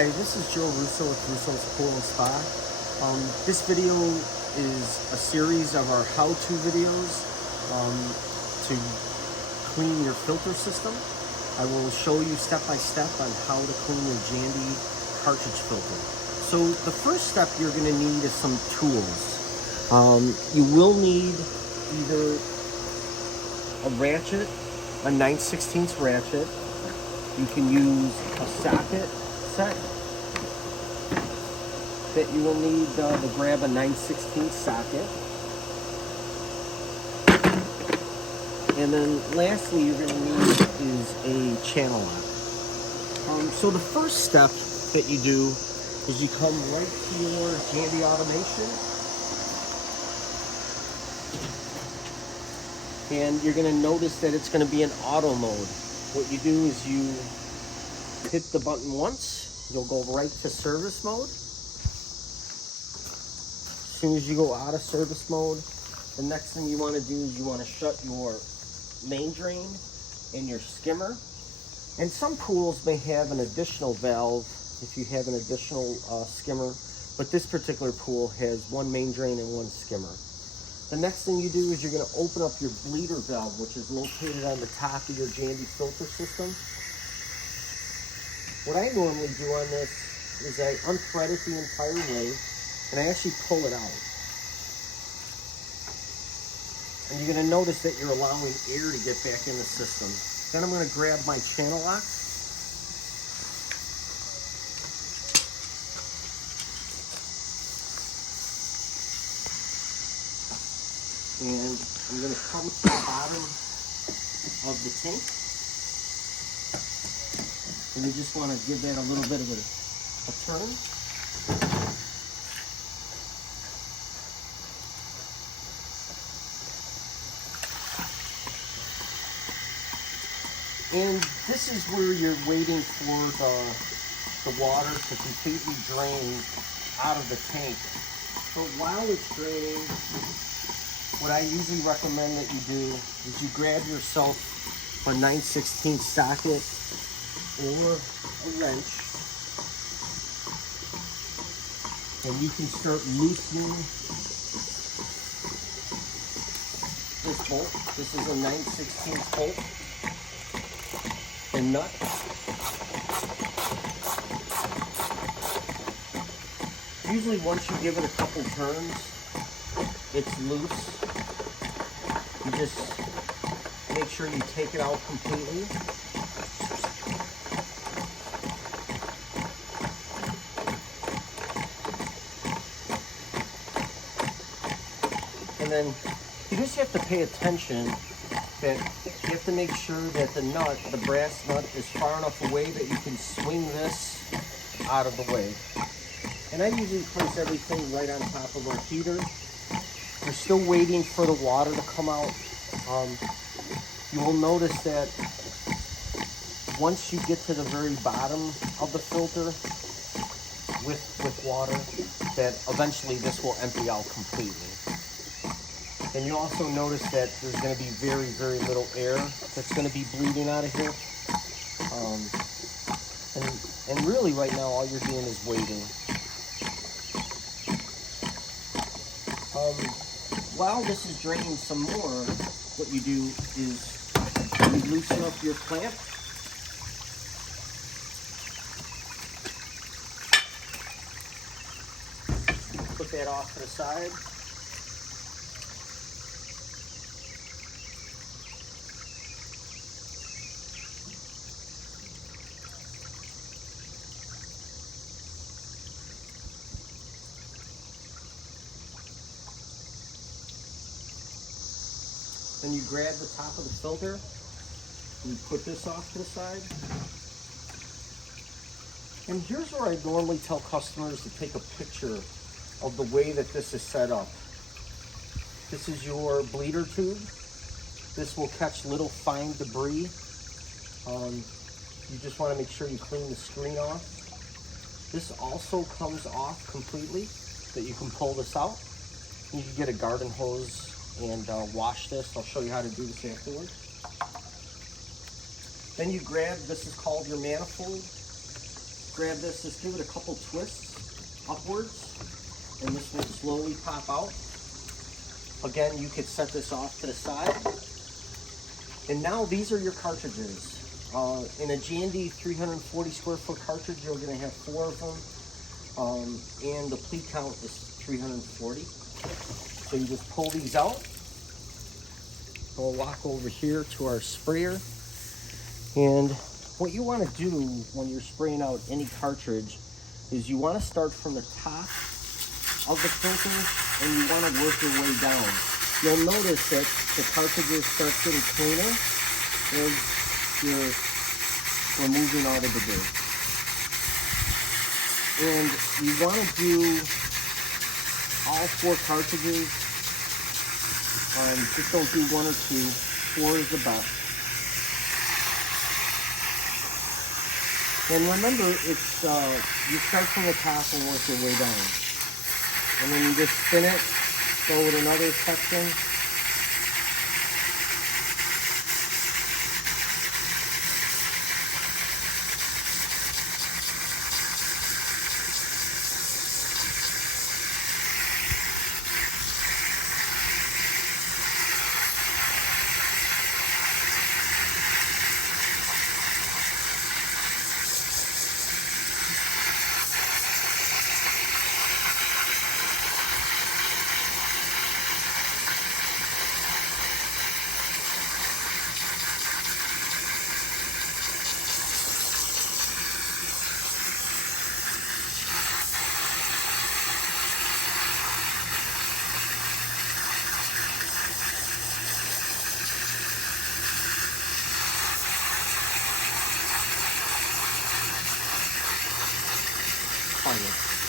Hi, this is Joe Russo with Russo'S Pool and Spa. This video is a series of our how-to videos to clean your filter system. I will show you step by step on how to clean your Jandy cartridge filter. So the first step you're going to need is some tools. You will need either a ratchet, a 9/16 ratchet. You can use a socket set that you will need to grab a 9/16 socket. And then lastly you're going to need is a channel lock. So the first step that you do is you come right to your Jandy automation, and you're going to notice that it's going to be in auto mode. What you do is you hit the button once, you'll go right to service mode. As soon as you go out of service mode, the next thing you want to do is you want to shut your main drain and your skimmer. And some pools may have an additional valve if you have an additional skimmer, but this particular pool has one main drain and one skimmer. The next thing you do is you're going to open up your bleeder valve, which is located on the top of your Jandy filter system. What I normally do on this is I unthread it the entire way, and I actually pull it out. And you're going to notice that you're allowing air to get back in the system. Then I'm going to grab my channel lock. And I'm going to come to the bottom of the tank. And you just want to give that a little bit of a turn. And this is where you're waiting for the water to completely drain out of the tank. So while it's draining, what I usually recommend that you do is you grab yourself a 9/16 socket or a wrench, and you can start loosening this bolt. This is a 9/16 bolt and nut. Usually once you give it a couple turns, it's loose. You just make sure you take it out completely. And then you just have to pay attention that you have to make sure that the nut, the brass nut, is far enough away that you can swing this out of the way. And I usually place everything right on top of our heater. We're still waiting for the water to come out. You will notice that once you get to the very bottom of the filter with water, that eventually this will empty out completely. And you also notice that there's going to be very, very little air that's going to be bleeding out of here. And really right now all you're doing is waiting. While this is draining some more, what you do is you loosen up your clamp. Put that off to the side. Then you grab the top of the filter and you put this off to the side. And here's where I normally tell customers to take a picture of the way that this is set up. This is your bleeder tube. This will catch little fine debris. You just want to make sure you clean the screen off. This also comes off completely, that you can pull this out. You can get a garden hose and wash this. I'll show you how to do this afterwards. Then you grab, this is called your manifold. grab this, just give it a couple twists upwards, and this will slowly pop out. Again, you could set this off to the side. And now these are your cartridges. In a Jandy 340 square foot cartridge, you're going to have 4 of them. And the pleat count is 340. So you just pull these out. We'll walk over here to our sprayer. And what you want to do when you're spraying out any cartridge is you want to start from the top of the filter and you want to work your way down. You'll notice that the cartridges start getting cleaner as you're removing all the debris. And you want to do all 4 cartridges. Just don't do 1 or 2. 4 is the best. And remember, it's you start from the top and work your way down. And then you just spin it, go with another section. Fire.